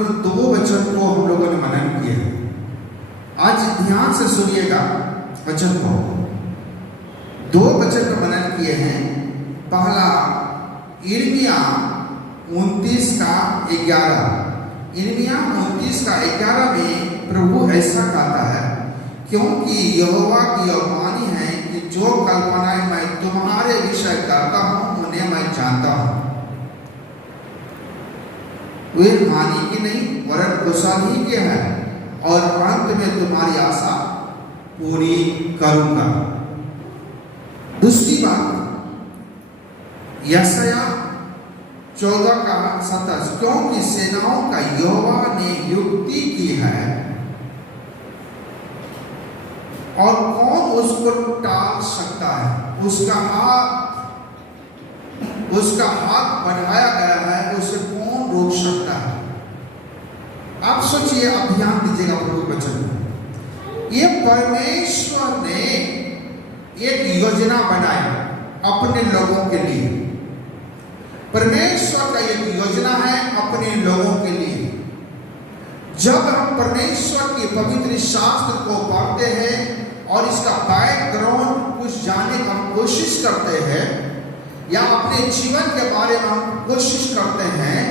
महत्वपूर्ण दो वचन को हम लोगों ने मनन किया है। आज ध्यान से सुनिएगा वचन को। दो वचन का मनन किए हैं। पहला यिर्मयाह 29:11। यिर्मयाह 29:11 में प्रभु ऐसा कहता है, क्योंकि यहोवा की यह वाणी है कि जो कल्पनाएं मैं तुम्हारे विषय करता हूं उन्हें मैं जानता हूं। वे हानि की नहीं वरन कुशल ही के हैं, और अंत में तुम्हारी आशा पूरी करूंगा। दूसरी बात यशायाह 14:27, क्योंकि सेनाओं का यहोवा ने युक्ति की है और कौन उसको टाल सकता है। उसका हाथ बढ़ाया गया है, उसे कौन रोक सकता है। आप सोचिए, आप ध्यान दीजिएगा प्रभु वचन। ये परमेश्वर ने एक योजना बनाई अपने लोगों के लिए। परमेश्वर का एक योजना है अपने लोगों के लिए। जब हम परमेश्वर के पवित्र शास्त्र को पढ़ते हैं और इसका बैकग्राउंड कुछ जानने की हम कोशिश करते हैं, या अपने जीवन के बारे में हम कोशिश करते हैं,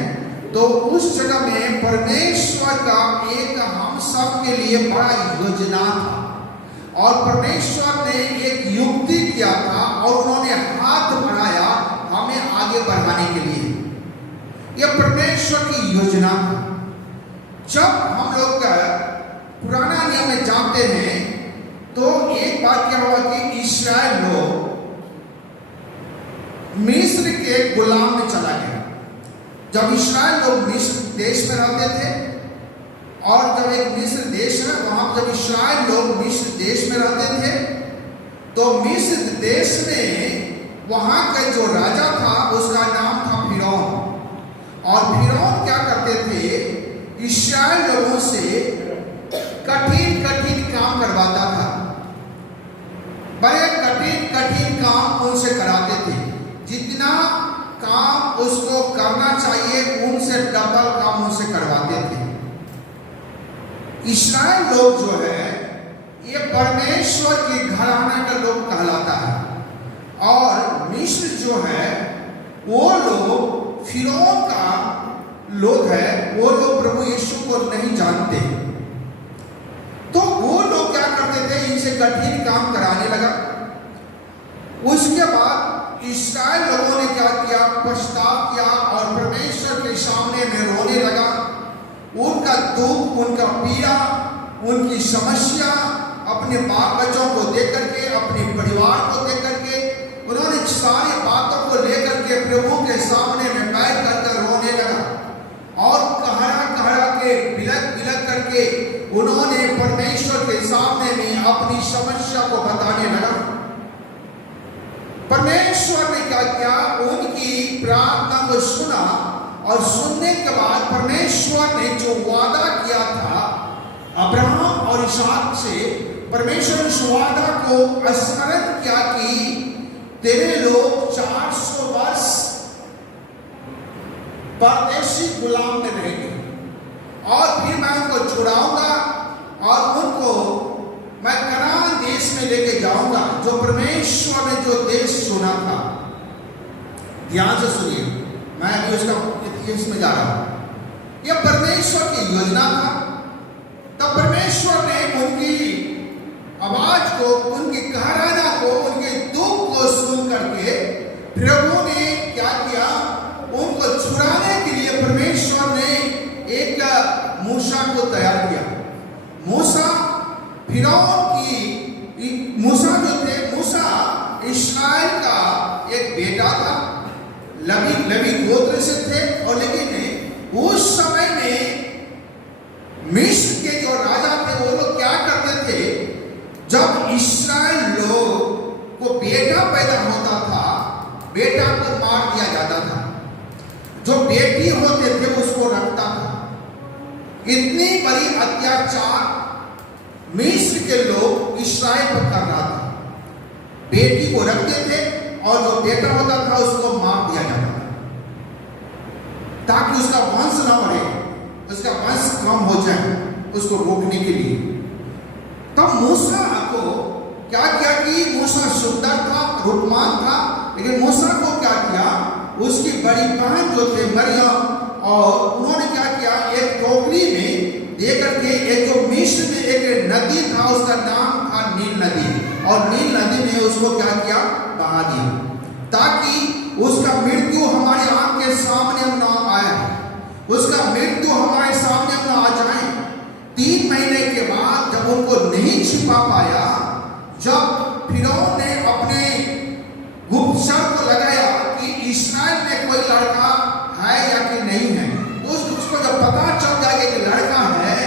तो उस जगह में परमेश्वर का एक हम सब के लिए बड़ा योजना था। और परमेश्वर ने एक युक्ति किया था और उन्होंने हाथ बढ़ाया हमें आगे बढ़ाने के लिए। यह परमेश्वर की योजना था। जब हम लोग पुराना नियम में जानते हैं तो एक बात क्या हुआ कि इस्राएल लोग मिस्र के गुलाम में चला गया। जब इस्राएल लोग मिस्र देश में रहते थे, और जब एक मिस्र देश है वहां, जब इस्राएल लोग मिस्र देश में रहते थे, तो मिस्र देश में वहां का जो राजा था उसका नाम था फिरौन। और फिरौन क्या करते थे, इस्राएल लोगों से कठिन कठिन काम करवाता था। बड़े कठिन कठिन काम उनसे कराते थे। जितना काम उसको करना चाहिए उनसे डबल काम उनसे करवाते थे। इस्राएल लोग जो है ये परमेश्वर के घराना का लोग कहलाता है। और मिस्र जो है वो लोग फिरौन का लोग है, वो लोग प्रभु यीशु को नहीं जानते। तो वो लोग क्या करते थे, इनसे कठिन काम कराने लगा। उसके बाद इस्राएल लोगों ने क्या किया, पछतावा किया और परमेश्वर के सामने में रोने लगा। उनका दुख, उनका पीड़ा, उनकी समस्या अपने बाल बच्चों को देख करके, अपने परिवार को देख करके, उन्होंने सारी बातों को लेकर के प्रभु के सामने में बैठ कर रोने लगा। और कहरा कहरा के बिलक बिलक करके उन्होंने परमेश्वर के सामने में अपनी समस्या को बताने लगा। परमेश्वर ने क्या किया, उनकी प्रार्थना को सुना, और सुनने के बाद परमेश्वर ने जो वादा किया था अब्राहम और इसहाक से, परमेश्वर ने उस वादा को स्मरण किया कि तेरे लोग 400 वर्ष परदेशी गुलाम में रहेंगे और फिर मैं उनको छुड़ाऊंगा और उनको मैं कनान देश में लेके जाऊंगा, जो परमेश्वर ने जो देश चुना था। ध्यान से सुनिए, मैं अभी उसका इसमें जा रहा हूं। यह परमेश्वर की योजना था। तब परमेश्वर ने उनकी आवाज को, उनकी कहराना को, उनके दुख को सुन करके प्रभु ने क्या किया, उनको छुड़ाने के लिए परमेश्वर ने एक मूसा को तैयार किया। मूसा फिरौन की, मूसा जो थे, मूसा इस्राएल का एक बेटा था, लवी गोत्र से थे। और लेकिन उस समय में मिस्र के जो राजा थे वो लोग क्या करते थे, जब इस्राएल लोग को बेटा पैदा होता था, बेटा को मार दिया जाता था, जो बेटी होते थे उसको रखता था। इतनी बड़ी अत्याचार मिस्र के लोग इस्राएल पर कर रहा था। बेटी को रखते थे और जो बेटा होता था उसको मार दिया जाता था, ताकि उसका वंश न बढ़े, उसका वंश कम हो जाए, उसको रोकने के लिए। तब मूसा को क्या किया कि मूसा सुंदर था, रूपवान था, लेकिन मूसा को क्या किया, उसकी बड़ी बहन जो थे मरियम, और उन्होंने क्या किया, एक टोकरी में दे करके एक जो मिस्र में एक नदी था, उसका नाम था नील नदी, और नील नदी में उसको क्या किया, बहा दिया, ताकि उसका मृत्यु हमारी आंख के सामने न आए, उसका मृत्यु हमारे सामने न आ जाए। 3 महीने के बाद जब उनको नहीं छिपा पाया, जब फिरौन ने अपने गुप्तचर को लगाया कि इस्राएल में कोई लड़का है या कि नहीं है, उसको जब पता चल जाएगा कि लड़का है,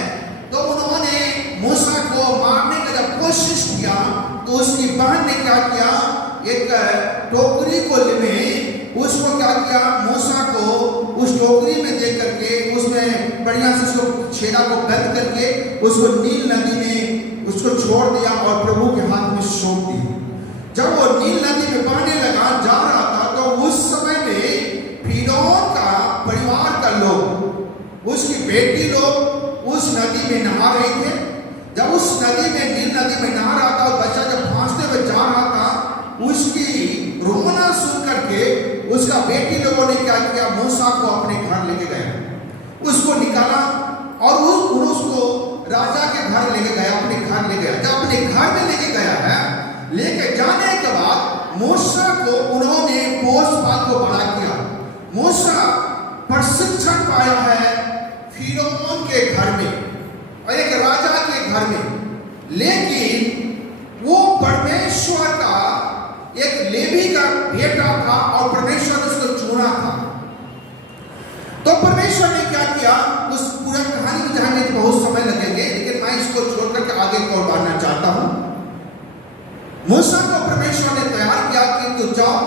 तो उन्होंने मूसा को मारने का जब कोशिश किया, तो उसकी बहन ने क्या किया, एक टोकरी को में उसको क्या किया, मूसा को उस टोकरी में दे करके उसमें बढ़िया से उसको छेड़ा को बंद करके उसको नील नदी में उसको छोड़ दिया और प्रभु के हाथ में सौंप दिया। जब वो नील नदी में बहने लगा जा रहा था, तो उस समय में फिरौन का परिवार का लोग, उसकी बेटी लोग उस नदी में नहा रहे थे। जब उस नदी में, नील नदी में नहा रहा था, और बच्चा जब फांसते हुए जा रहा था, उसकी रोना सुन करके उसका बेटी लोगों ने क्या किया, मूसा को अपने घर लेके गया, उसको निकाला और उसको राजा के घर लेके गया, अपने घर ले गया। जब अपने घर में लेके गया है, लेके जाने के बाद मूसा को उन्होंने पोस पाल को बड़ा किया। मूसा प्रशिक्षण पाया है फिरौन के घर में और एक राजा के घर में, लेकिन वो परमेश्वर का एक लेवी का बेटा था और परमेश्वर ने उसको चुना था। तो परमेश्वर ने क्या किया, उस पूरा कहानी में जानने में बहुत समय लगेंगे, लेकिन मैं इसको छोड़कर के आगे को बढ़ना चाहता हूं। मूसा को परमेश्वर ने तैयार किया कि तू जाओ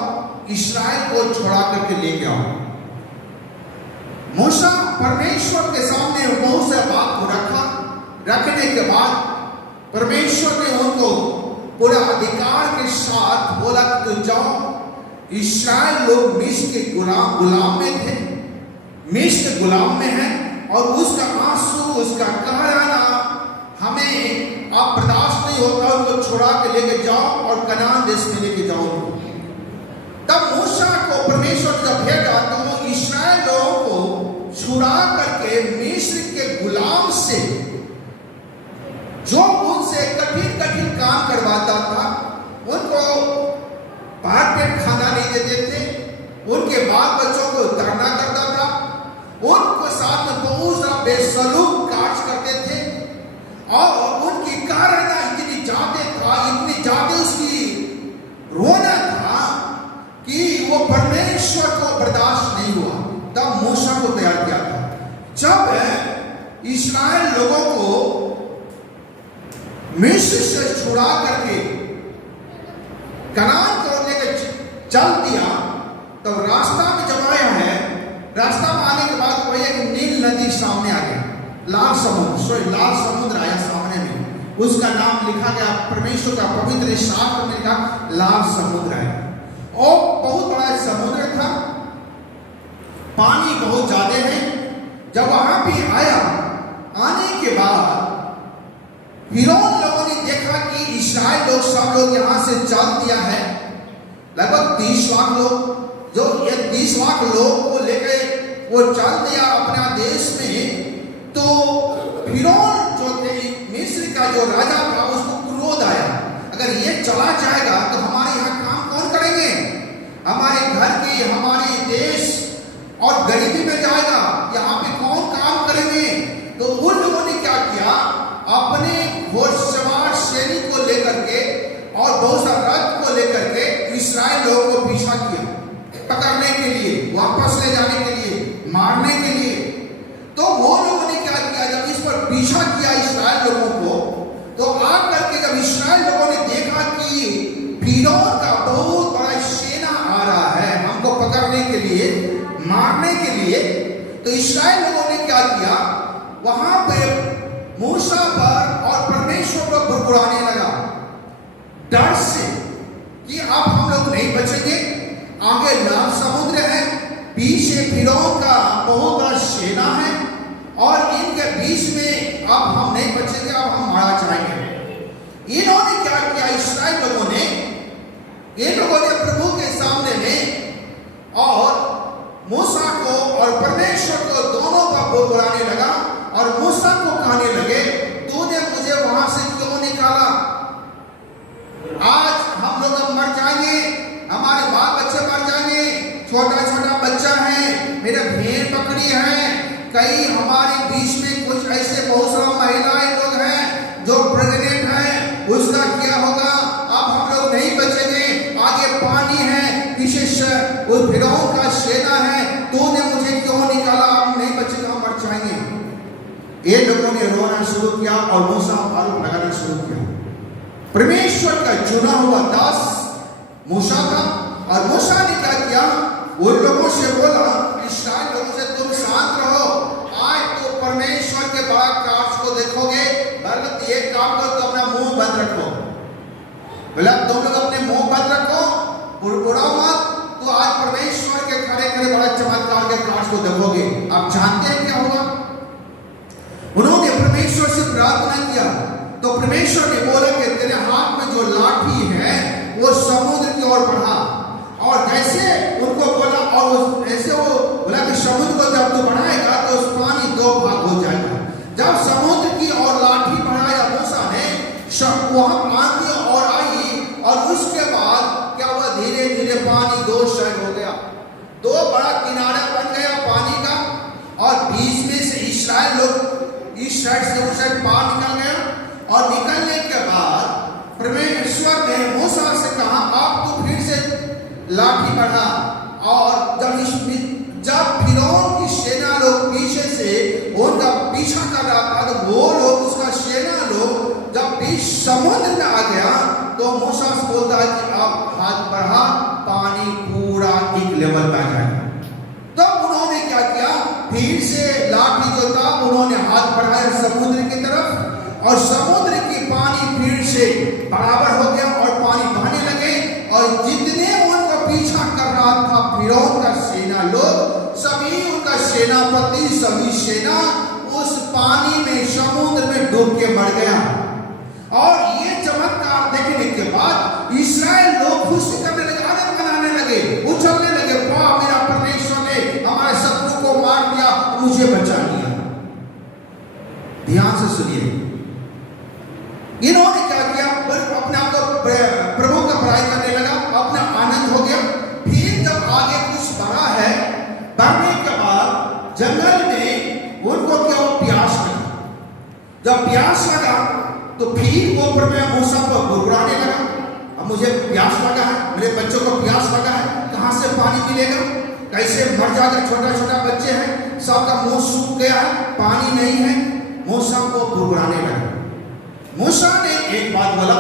इस्राएल को छुड़ा करके ले आओ। मूसा परमेश्वर के सामने बहुत से बात को रखने के बाद परमेश्वर ने उनको पूरा अधिकार के साथ बोला कि तू जाओ, इस्राएल लोग मिस्र के गुलाम में थे, मिस्र गुलाम में है, और उसका आंसू, उसका कहराना हमें आप बर्दाश्त नहीं होता, उनको छुड़ा के लेके जाओ और कनान देश में लेके जाओ। तब मूसा को परमेश्वर जब भेजा, तो वो इस्राएल लोगों को छुड़ा करके मिस्र के गुलाम से, जो उनसे कठिन काम करवाता था, उनको भात पेट खाना नहीं देते थे, उनके बाल बच्चों को तरना करता था, उनको साथ में बहुत सारा बेसलूक काज करते थे, और उनकी कारणा इतनी ज्यादा उसकी रोना था कि वो परमेश्वर को बर्दाश्त नहीं हुआ। तब मूसा को तैयार किया था। जब इस्राएल लोगों को मिस्र से छुड़ा करके कनान को लेकर चल दिया, तो रास्ता में जब आया है, रास्ता में आने के बाद वही एक नील नदी सामने आ गया, लाल समुद्र आया सामने में, उसका नाम लिखा गया, परमेश्वर का पवित्र शास्त्र में लिखा लाल समुद्र है। और बहुत बड़ा समुद्र था, पानी बहुत ज्यादा है। जब वहां भी आया, आने के बाद फिरौन लोगों ने देखा कि इस्राएल लोग सब लोग यहां से चल दिया है, लगभग 30 लाख लोग, जो ये 30 लाख लोग को लेकर वो चल दिया अपना देश में। तो फिरौन जो थे, मिस्र का जो राजा था, उसको क्रोध आया, अगर ये चला जाएगा तो हमारे यहाँ काम कौन करेंगे, हमारे घर की, हमारे देश और गरीबी में जाएगा, यहाँ पे कौन काम करेंगे। तो उन लोगों ने क्या किया, अपने घोड़सवार सैनिक को लेकर के और बहुत सा रथ को लेकर के इस्राएल लोगों को पीछा किया, पकड़ने के लिए, वापस ले जाने के लिए, मारने के लिए। तो वो लोगों ने क्या किया, जब इस पर पीछा किया इस्राएल लोगों को, तो आकर के जब इस्राएल लोगों ने देखा कि फिरौन का बहुत बड़ा सेना आ रहा है हमको पकड़ने के लिए, मारने के लिए, तो इस्राएल लोगों ने क्या किया, वहां पे मूसा पर और परमेश्वर पर बुड़बुड़ाने लगा, डर से कि अब हम लोग नहीं बचेंगे, आगे लाल समुद्र है, पीछे फिरौन का बहुत बड़ा सेना है, और बीच में अब हम नहीं बचेंगे, अब हम मारा जाएंगे। इन्होंने क्या किया, इस्राएल लोगों ने, ये लोगों ने प्रभु के सामने में और मूसा को और परमेश्वर को दोनों का बुलाने लगा और मूसा को कहने लगे, तूने मुझे वहां से क्यों निकाला? आज हम लोग अब मर जाएंगे, हमारे बाल बच्चे मर जाएंगे, छोटा छोटा बच्चा है, मेरे भेड़ बकरी है, कई हमारे बीच में कुछ ऐसे बहुत सारा महिलाएं लोग हैं जो प्रेग्नेंट हैं, उसका क्या होगा? अब हम लोग नहीं बचेंगे, आगे पानी है, पीछे उस फिरौन का सेना है, तूने मुझे क्यों निकाला? हम नहीं बचेंगे, हम मर जाएंगे। ये लोगों ने रोना शुरू किया और मूसा आरोप लगाना शुरू किया। परमेश्वर का चुना हुआ दास मूसा था और मूसा ने क्या किया, उन लोगों से बोला, इस्राएल लोगों से, तुम शांत रहो, आज तो परमेश्वर के बड़ा कार्य को देखोगे, बल्कि ये काम करो तो अपना मुंह बंद रखो। बोला तुम लोग अपने मुंह बंद रखो, बुड़बुड़ाओ मत, तो आज परमेश्वर के खड़े खड़े बड़ा चमत्कार के कार्य को देखोगे। आप जानते हैं क्या हुआ? उन्होंने परमेश्वर से प्रार्थना किया तो परमेश्वर ने बोला कि तेरे हाथ में जो लाठी है वो समुद्र की ओर बढ़ा, और जैसे उनको बोला और ऐसे वो बोला कि समुद्र को जब तू बढ़ाएगा तो उस पानी दो भाग हो जाएगा। जब समुद्र की ओर लाठी बढ़ाया मूसा ने, वहां पानी और आई और उसके बाद क्या हुआ, धीरे धीरे पानी दो साइड हो गया, दो बड़ा किनारा बन गया पानी का, और बीच में से इस्राएल लोग इस साइड से उस साइड पार निकल गया। और निकलने के बाद परमेश्वर ने मूसा से कहा, आप तो फिर से लाठी बढ़ा, और जब फिरौन की सेना लोग पीछे से उनका पीछा कर रहा था, तो वो लोग, उसका सेना लोग जब बीच समुद्र में आ गया तो मूसा से बोलता है कि आप हाथ बढ़ा, पानी पूरा एक लेवल पे आ जाएगा। तो उन्होंने क्या किया, फिर से लाठी जो था उन्होंने हाथ बढ़ाया समुद्र की तरफ, और समुद्र की पानी फिर से बराबर हो गया और पानी बहने लगे, और जितने उनका पीछा कर रहा था फिरौन का सेना लोग, सभी उनका सेनापति, सभी सेना उस पानी में, समुद्र में डूब के मर गया। और ये चमत्कार देखने के बाद इस्राएल लोग खुशी करने लगे, आनंद मनाने लगे, उछलने लगे, वाह मेरा परमेश्वर ने हमारे शत्रु को मार दिया, मुझे बचा लिया। ध्यान से सुनिए, इन्होंने क्या किया, अपने आप को प्रभु का बड़ाई करने लगा, अपना आनंद हो गया। फिर जब आगे कुछ बढ़ा है, बढ़ने के बाद जंगल में उनको क्या प्यास लगा। जब प्यास लगा तो फिर वो मूसा को गुड़गुड़ाने लगा, अब मुझे प्यास लगा है, मेरे बच्चों को प्यास लगा है, कहां से पानी मिलेगा, कैसे मर जाएगा, छोटा छोटा बच्चे हैं, सबका मुंह सूख गया है, पानी नहीं है। मूसा को गुड़गुड़ाने लगा। मूसा ने एक बात बोला,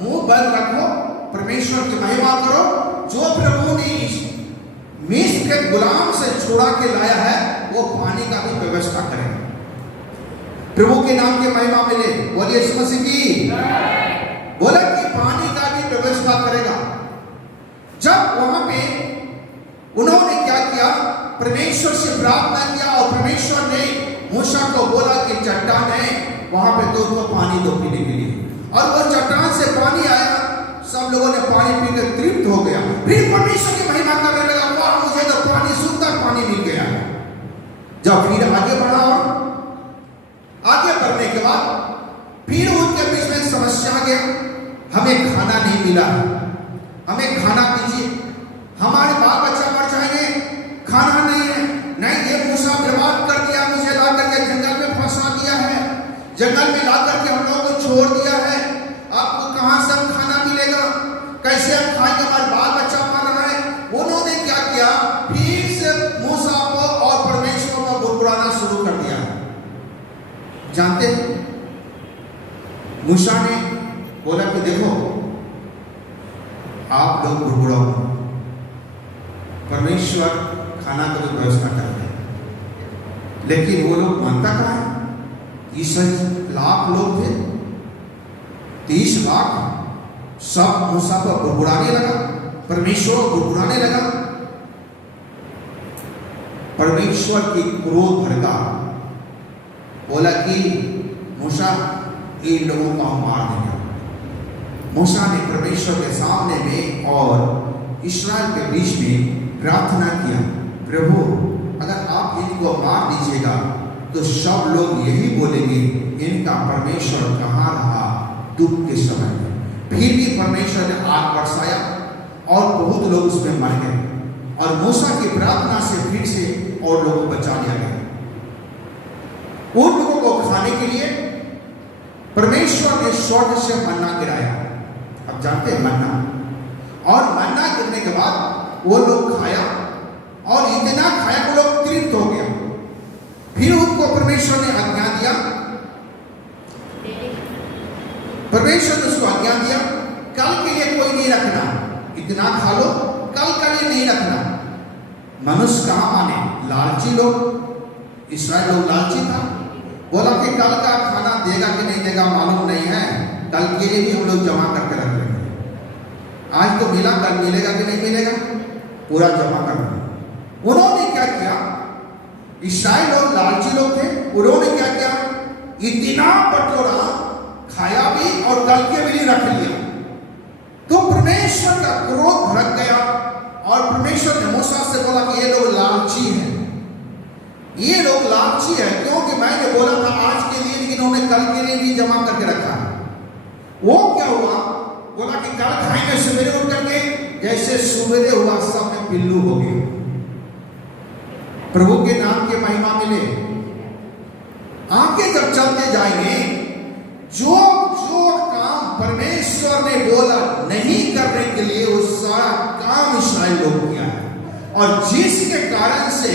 मुंह बंद रखो, परमेश्वर की महिमा करो, जो प्रभु ने मिस्र के गुलाम से छुड़ा के लाया है वो पानी का भी व्यवस्था करेगा। प्रभु के नाम की महिमा मिले, बोलिए यीशु मसीह की। बोला कि पानी का भी व्यवस्था करेगा। जब वहां पे उन्होंने क्या किया, परमेश्वर से प्रार्थना किया, और परमेश्वर ने मूसा को बोला कि चट्टान है, वहां पे तो उनको पानी दो पीने के लिए, और वो चट्टान से पानी आया, सब लोगों ने पानी पीकर तृप्त हो गया। फिर परमेश्वर की महिमा करने लगा, वाह मुझे तो पानी, सुंदर पानी मिल गया। जब फिर आगे बढ़ा, और आगे बढ़ने के बाद फिर उनके बीच में समस्या आ गया, हमें खाना नहीं मिला, हमें खाना दीजिए, हमारे बाल बच्चा मर जाएंगे, खाना नहीं है। नहीं, ये मूसा बर्बाद कर दिया, मुझे ला करके जंगल में फंसा दिया है, जंगल में ला करके हम लोगों को छोड़ दिया है, आपको कहां से खाना मिलेगा, कैसे हम खाएंगे, हमारे बाल बच्चा मर रहा है। उन्होंने क्या किया, फिर से मूसा को और परमेश्वर को गुड़गुड़ाना शुरू कर दिया। जानते हैं, मूसा ने बोला कि देखो आप लोग गुड़गुड़ाओ, परमेश्वर खाना का भी व्यवस्था करते हैं, लेकिन वो लोग मानता कहाँ है। 30 लाख लोग थे, 30 लाख सब मूसा को गुड़गुड़ाने लगा, परमेश्वर को गुड़गुड़ाने लगा। परमेश्वर की क्रोध भड़का, बोला कि मूसा इन लोगों को हम मार देंगे। मूसा ने परमेश्वर के सामने में और इस्राएल के बीच में प्रार्थना किया, प्रभु अगर आप इनको मार दीजिएगा तो सब लोग यही बोलेंगे इनका परमेश्वर कहाँ रहा दुख के समय में। फिर भी परमेश्वर ने आग बरसाया और बहुत लोग उसमें मर गए और मूसा की प्रार्थना से फिर से और लोगों को बचा लिया गया। उन लोगों को खाने के लिए परमेश्वर ने स्वर्ग से मन्ना गिराया। अब जानते हैं मन्ना, और मन्ना गिरने के बाद वो लोग खाया और इतना खाया वो लोग तृप्त हो गया। फिर उनको परमेश्वर ने आज्ञा दिया, परमेश्वर ने उसको आज्ञा दिया कल के लिए कोई नहीं रखना, इतना खा लो, कल के लिए नहीं रखना। मनुष्य कहाँ माने, लालची लोग, इस्राएल लोग लालची था, बोला कि कल का खाना देगा कि नहीं देगा मालूम नहीं है, कल के लिए भी हम लोग जमा करके रख लेंगे। आज तो मिला, कल मिलेगा कि नहीं मिलेगा, पूरा जमा करना। उन्होंने क्या किया, इस्राएल लोग लालची लोग थे, उन्होंने क्या किया, इतना बटोरा खाया भी और कल के भी रख लिया। तो परमेश्वर का क्रोध भड़क गया और परमेश्वर ने मूसा से बोला कि ये लोग लालची हैं, ये लोग लालची है, क्योंकि मैंने बोला था आज के लिए लेकिन उन्होंने कल के लिए भी जमा करके रखा। वो क्या हुआ, बोला कि कल खाएंगे सवेरे उठ करके, जैसे सवेरे हुआ सब में पिल्लू हो गए। प्रभु के नाम की महिमा मिले। आगे जब चलते जाएंगे, जो जो काम परमेश्वर ने बोला नहीं करने के लिए वो सारा काम इस्राएल लोग किया है, और जिसके कारण से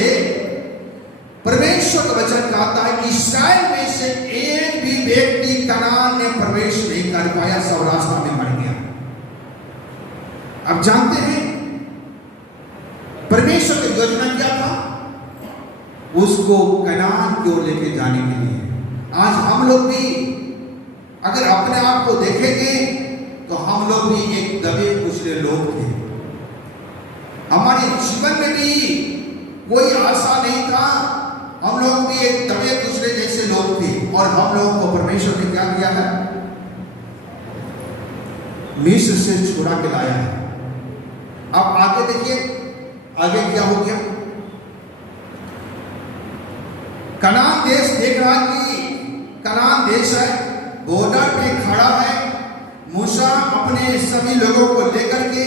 परमेश्वर का वचन कहता है कि इस्राएल में से एक भी व्यक्ति कनान में प्रवेश नहीं कर पाया, सब रास्ता में मर गया। अब जानते हैं परमेश्वर की योजना क्या था, उसको कनान की ओर लेके जाने के लिए। आज हम लोग भी अगर अपने आप को देखेंगे तो हम लोग भी एक दबे कुचले लोग थे, हमारे जीवन में भी कोई आशा नहीं था, हम लोग भी एक दबे कुचले जैसे लोग थे, और हम लोगों को परमेश्वर ने क्या किया है, मिस्र से छुड़ा के लाया है। अब आगे देखिए, आगे क्या हो गया, कनान देश देख रहा कि कनान देश है, बॉर्डर पे खड़ा है। मूसा अपने सभी लोगों को लेकर के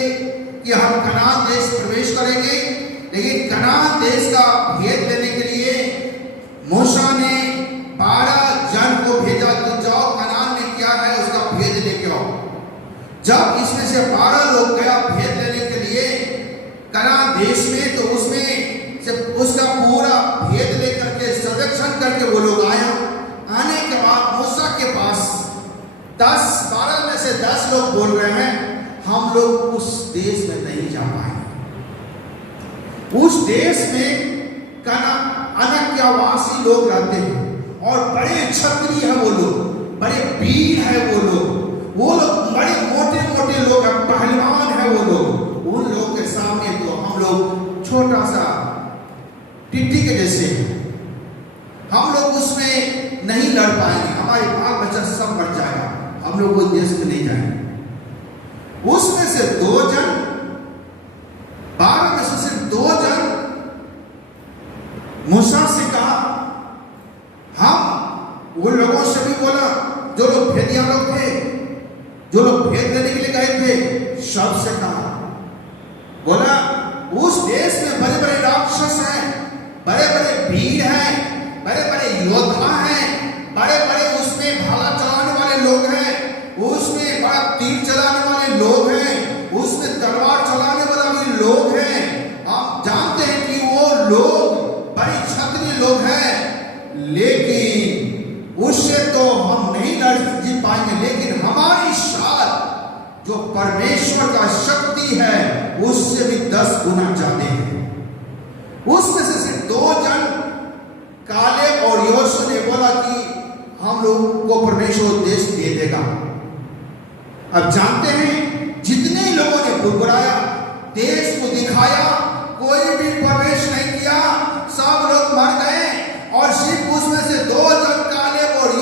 कि हम कनान देश प्रवेश करेंगे, लेकिन कनान देश का भेद लेने के लिए मूसा ने 12 जन को भेजा कि जाओ कनान में क्या है उसका भेद लेके आओ। जब इसमें से 12 लोग गया भेद लेने के लिए कनान देश में, तो उसमें से उसका पूरा भेद लेकर के सर्वेक्षण करके वो लोग आया। आने के बाद मूसा के पास 12 में से 10 लोग बोल रहे हैं हम लोग उस देश में नहीं जा पाएंगे। उस देश में अनाक्यावासी लोग रहते हैं और बड़े क्षत्रिय है वो लोग, बड़े वीर है वो लोग बड़े मोटे मोटे लोग हैं, पहलवान है वो लोग। उन लोग के सामने तो हम लोग छोटा सा टिट्टी के जैसे हैं, हम लोग उसमें नहीं लड़ पाएंगे, हमारे बाल बच्चा सब मर जाएगा, हम लोग उस देश में नहीं जाएंगे। उसमें से 2 जन, 12 में से सिर्फ 2 जन मूसा से कहा, हम उन लोगों से भी बोला जो लोग भेदिया लोग थे, जो लोग भेद देने के लिए गए थे, सबसे कहा, बोला उस देश में बड़े बड़े राक्षस हैं, बड़े बड़े वीर हैं, बड़े बड़े योद्धा हैं, बड़े बड़े उसमें भाला चलाने वाले लोग हैं, उसमें बड़ा तीर चलाने वाले लोग हैं, उसमें तलवार चलाने वाला भी लोग हैं। आप जानते हैं कि वो लोग बड़े क्षत्रिय लोग हैं, लेकिन उससे तो हम नहीं लड़ जीत पाएंगे, लेकिन हमारी साथ जो परमेश्वर का शक्ति है उससे भी 10 गुना ज्यादा है। उसमें से सिर्फ 2 जन काले और योशु ने बोला कि हम लोग को परमेश्वर देश दे देगा। अब जानते हैं जितने लोगों ने बुरबुराया, देश को दिखाया, कोई भी प्रवेश नहीं किया, सब लोग मर गए, और सिर्फ उसमें से 2 जन काले और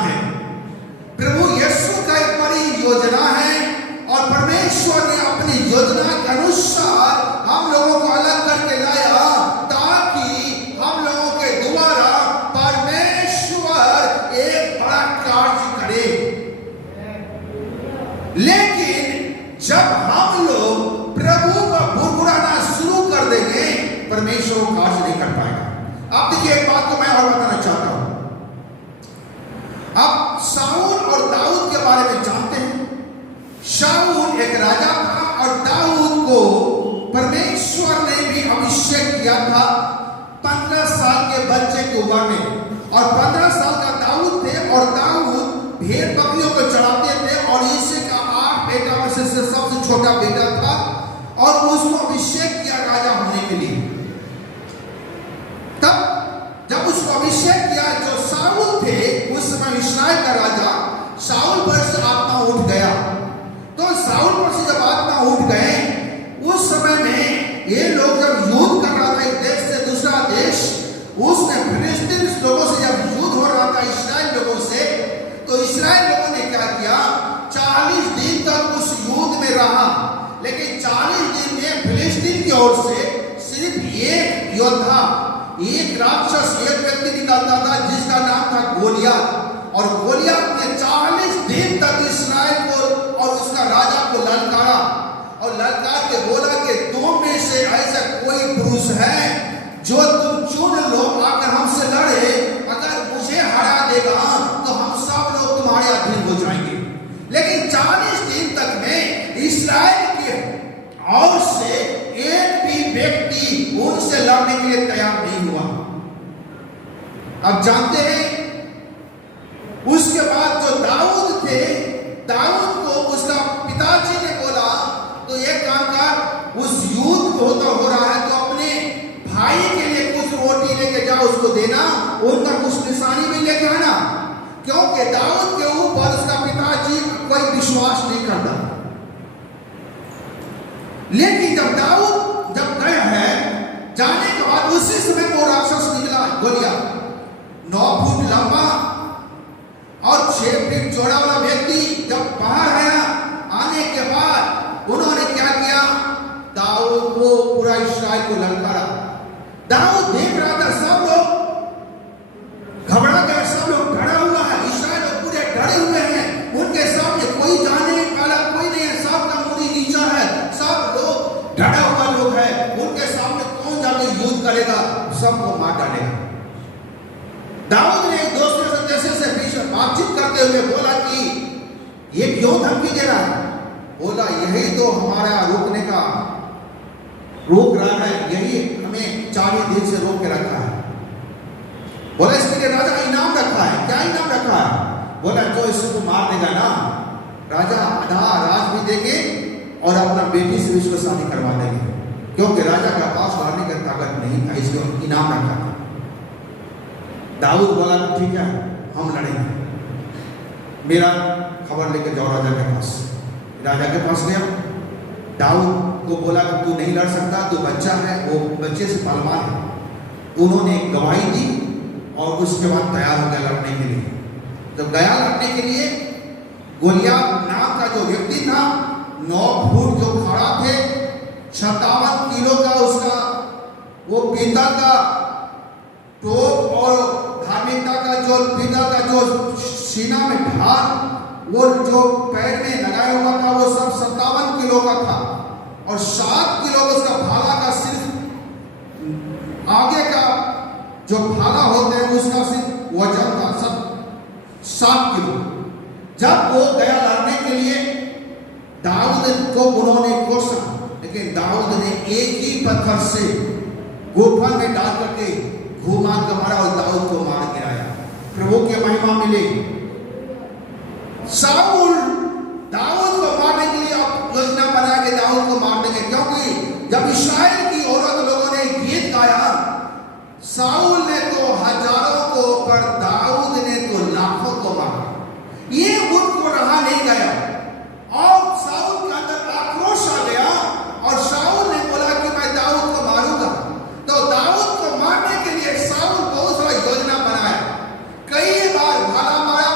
है, प्रभु यीशु का एक बड़ी योजना है और परमेश्वर ने अपनी योजना के अनुसार हम लोगों को अलग करके लाया ताकि हम लोगों के द्वारा परमेश्वर एक बड़ा कार्य करे। लेकिन जब हम लोग प्रभु का बुराना शुरू कर देंगे, परमेश्वर वो कार्य नहीं कर पाएगा। आप देखिए एक बात को मैं और बताना चाहता हूं। अब शाऊल और दाऊद के बारे में जानते हैं। शाऊल एक राजा था और दाऊद को परमेश्वर ने भी अभिषेक किया था 15 साल के बच्चे के उम्र में। और 15 साल का दाऊद थे और दाऊद भेड़ बकरियों को चढ़ाते थे और यिशै का 8 बेटा में से सबसे छोटा बेटा था और उसको अभिषेक किया राजा होने के लिए। तब जब उसको अभिषेक किया, जो शाऊल थे उस समय इस्राएल का राजा, शाऊल पर से आत्मा उठ गया। तो शाऊल पर से जब आत्मा उठ गए, उस समय में ये लोग जब युद्ध कर रहा था एक देश से दूसरा देश, उसने फिलिस्तीन लोगों से जब युद्ध हो रहा था इस्राएल लोगों से, तो इस्राएल लोगों ने क्या किया, 40 दिन तक उस युद्ध में रहा। लेकिन 40 दिन में फिलिस्तीन की ओर से सिर्फ एक योद्धा, एक राक्षस, एक व्यक्ति निकलता था जिसका नाम था गोलियत। और गोलियत ने 40 दिन तक इस्राएल को और उसका राजा को ललकारा और ललकार के बोला कि तुम में से ऐसा कोई पुरुष है जो तुम चुन लो आकर हमसे लड़े, अगर मुझे हरा देगा तो हम सब लोग तुम्हारे अधीन हो जाएंगे। लेकिन 40 दिन तक में इस्राएल के और से एक भी व्यक्ति उनसे लड़ने के लिए तैयार नहीं हुआ। अब जानते हैं उसके बाद जो दाऊद थे, दाऊद को उसका पिताजी ने बोला तो एक काम कर, उस युद्ध हो रहा है तो अपने भाई के लिए कुछ रोटी लेके जाओ, उसको देना, उनका कुछ निशानी भी लेके आना, क्योंकि दाऊद के ऊपर उसका पिताजी कोई विश्वास नहीं करता। लेकिन जब दाऊद जब गया है, जाने के बाद उसी समय वो राक्षस निकला गोलियत, 9 फुट लंबा और 6 फीट चौड़ा वाला व्यक्ति जब बाहर आया, आने के बाद उन्होंने क्या किया, दाऊद को पूरा इस्राएल को ललकारा। दाऊद देख रहा था सब लोग घबरा गए, सब लोग डरा हुआ है, इस्राएल लोग पूरे डरे हुए हैं, उनके सामने कोई जाने वाला कोई नहीं है, सबका मुड़ी नीचा है, सब लोग डरा हुआ लोग है, उनके सामने कौन जाके युद्ध करेगा, सबको मार डालेगा। दाऊद ने एक दूसरे से जैसे बीच में बातचीत करते हुए बोला कि ये क्यों धमकी दे रहा है? बोला यही तो हमारा रोकने का रोक रहा है, यही हमें 40 दिन से रोक के रखा है। बोला इसके लिए राजा इनाम रखा है। क्या इनाम रखा है? बोला जो इसको मार देगा ना, राजा आधा राज भी देंगे और अपना बेटी से इसको शादी करवा देंगे, क्योंकि राजा का पास मारने की ताकत नहीं था, इसलिए इनाम रखा था। दाऊद बोला ठीक है हम लड़ेंगे, मेरा खबर लेकर जाओ राजा के पास। राजा के पास गया, दाऊद को बोला कि तू नहीं लड़ सकता, तू बच्चा है, वो बच्चे से पलवान है। उन्होंने गवाही दी और उसके बाद तैयार हो गया लड़ने के लिए। जब गया लड़ने के लिए, गोलियत नाम का जो व्यक्ति था, 9 फुट जो खड़ा थे, 57 किलो का उसका वो पीतल का टोप और धार्मिकता का जो पीतल का जो सीना में ढाल, वो जो पैर में लगाया हुआ था, वो सब 57 किलो का था और 7 किलो का उसका भाला का सिर्फ आगे का जो भाला होते हैं उसका सिर्फ वजन था, सब 7 किलो। जब वो गया लड़ने के लिए, दाऊद को उन्होंने कोसा, लेकिन दाऊद ने एक ही पत्थर से गुफा में डाल करके घुमा कर मारा और दाऊद को मार गिराया। प्रभु की महिमा मिले। शाऊल दाऊद को मारने के लिए योजना बना के दाऊद को मार देंगे, क्योंकि जब इस्राएल की औरत लोगों ने गीत गाया, शाऊल ने तो हजारों को पर दाऊद ने तो लाखों को मारा। ये उनको रहा नहीं गया और शाऊल के अंदर आक्रोश आ गया और शाऊल ने बोला कि मैं दाऊद को मारूंगा। तो दाऊद को मारने के लिए शाऊल बहुत सारा योजना बनाया, कई बार भाला मारा,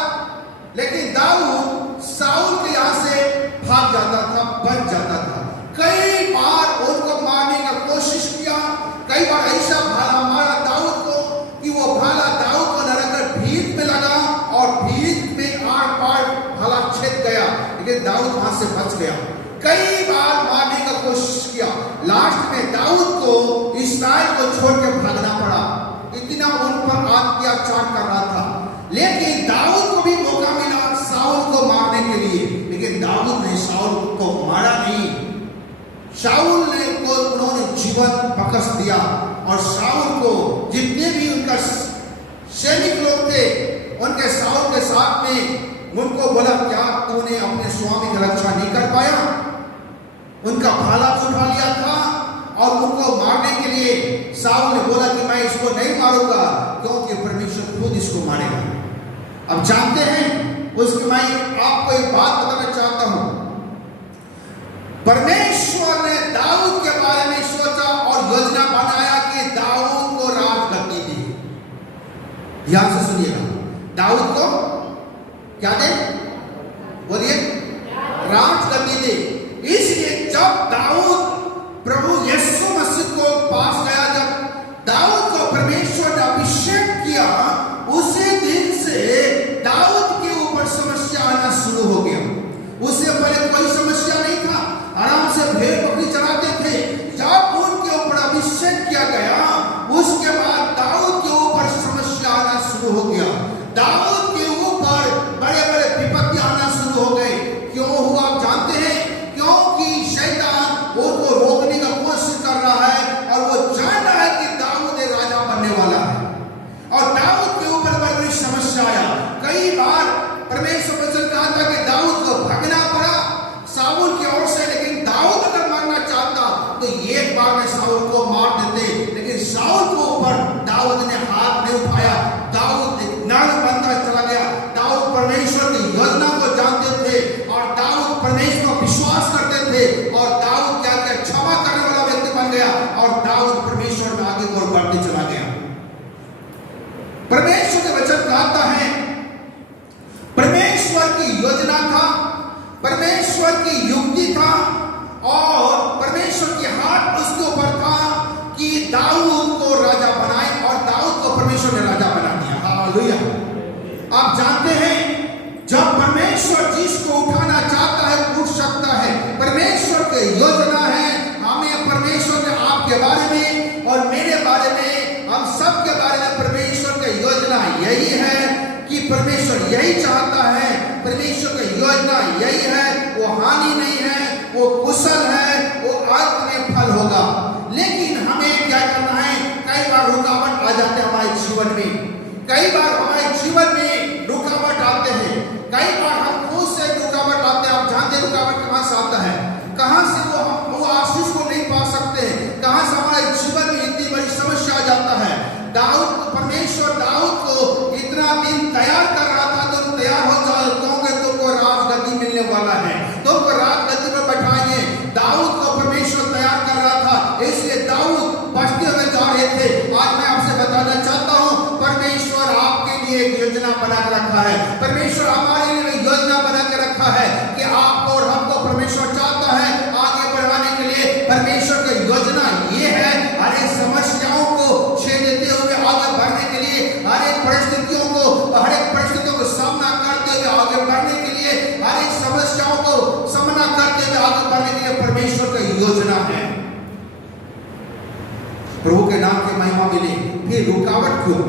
चाट कर रहा था। लेकिन दाऊद को भी मौका मिला शाऊल को मारने के लिए, लेकिन दाऊद ने शाऊल को मारा नहीं। शाऊल ने को उन्होंने जीवन बख्श दिया और शाऊल को जितने भी उनका सैनिक लोग थे उनके शाऊल के साथ में उनको बोला, क्या तूने अपने स्वामी की रक्षा नहीं कर पाया? उनका भाला उठा लिया था और उनको मारने के लिए शाऊल ने बोला कि मैं इसको नहीं मारूंगा क्योंकि परमेश्वर खुद इसको मारेगा। अब जानते हैं उसके मैं आपको एक बात बताना चाहता हूं। परमेश्वर ने दाऊद के बारे में सोचा और योजना बनाया कि दाऊद को राजगद्दी दी। ध्यान से सुनिएगा, दाऊद को क्या दे? बोलिए, राजगद्दी दे। इसलिए जब दाऊद प्रभु यीशु मसीह को पास गया, जब दाऊद को परमेश्वर ने अभिषेक किया, उसी दिन से दाऊद के ऊपर समस्या आना शुरू हो गया। उससे पहले कोई समस्या नहीं था, आराम से भेड़ बकरी चराते थे। जब उनके ऊपर अभिषेक किया गया, उसके बाद दाऊद के ऊपर समस्या आना शुरू हो गया। दाऊद के ऊपर बड़े बड़े विपत्ति आना शुरू हो गए। क्यों हुआ आप जानते हैं? क्योंकि शैतान उनको रोकने का कोशिश कर रहा है और वो जान रहा है कि दाऊद एक राजा बनने वाला है और दाऊद के ऊपर बड़ी बड़ी समस्या आया। कई बार परमेश्वर वचन कहा था कि दाऊद को भागना पड़ा शाऊल की ओर से, लेकिन दाऊद अगर मारना चाहता तो एक बार में शाऊल को मार देते, लेकिन शाऊल के ऊपर दाऊद ने हाथ नहीं उठाया। दाऊद ज्ञान बनता चला गया। दाऊद परमेश्वर की योजना को जानते थे और दाऊद परमेश्वर को विश्वास करते थे और दाऊद क्या क्या क्षमा करने वाला व्यक्ति बन गया और दाऊद परमेश्वर में आगे और बढ़ते चला गया। परमेश्वर के वचन कहता है, परमेश्वर की योजना था, परमेश्वर की युक्ति था और परमेश्वर की हाथ उसके ऊपर था कि दाऊद को राजा बनाए और दाऊद को परमेश्वर ने राजा बना दिया। हालेलुया। आप जानते हैं जब परमेश्वर जिसको उठाना चाहता है उठ सकता है। परमेश्वर की योजना है। हमें परमेश्वर ने आपके बारे में और मेरे बारे में, हम सब के बारे में परमेश्वर की योजना यही है कि परमेश्वर यही चाहता है। परमेश्वर की योजना यही है, वो हानि नहीं है, वो कुशल है, वो अंत में फल होगा। लेकिन हमें क्या करना है? कई बार रुकावट आ जाते हैं हमारे जीवन में, कई बार हमारे जीवन में रुकावट आते हैं, कई बार हम खुद से रुकावट आते हैं। आप जानते हैं रुकावट कहां से आता है? कहां से वो आशीष को नहीं पा सकते हैं, कहां से हमारे जीवन में इतनी बड़ी समस्या आ जाता है। दाऊद, परमेश्वर दाऊद को इतना दिन तैयार कर रहा था, तुम तैयार हो जाओ क्योंकि तुमको राजगद्दी मिलने वाला है, तुमको राजगद्दी में बैठाएंगे। दाऊद को परमेश्वर तैयार कर रहा था, इसलिए दाऊद बचते हुए जा रहे थे। आज मैं आपसे बताना चाहता हूं, परमेश्वर आपके लिए एक योजना बना के रखा है। परमेश्वर हमारे लिए योजना बना के रखा है कि आपको और हमको परमेश्वर चाहता है आगे बढ़ाने के लिए। परमेश्वर की योजना ये है, हर एक समस्याओं को छेड़ते हुए आगे बढ़ने के लिए, हर एक परिस्थितियों को सामना करते हुए आगे बढ़ने के लिए, हर एक समस्याओं को सामना करते हुए आगे बढ़ने के लिए परमेश्वर की योजना है। प्रभु के नाम की महिमा मिले। फिर रुकावट क्यों?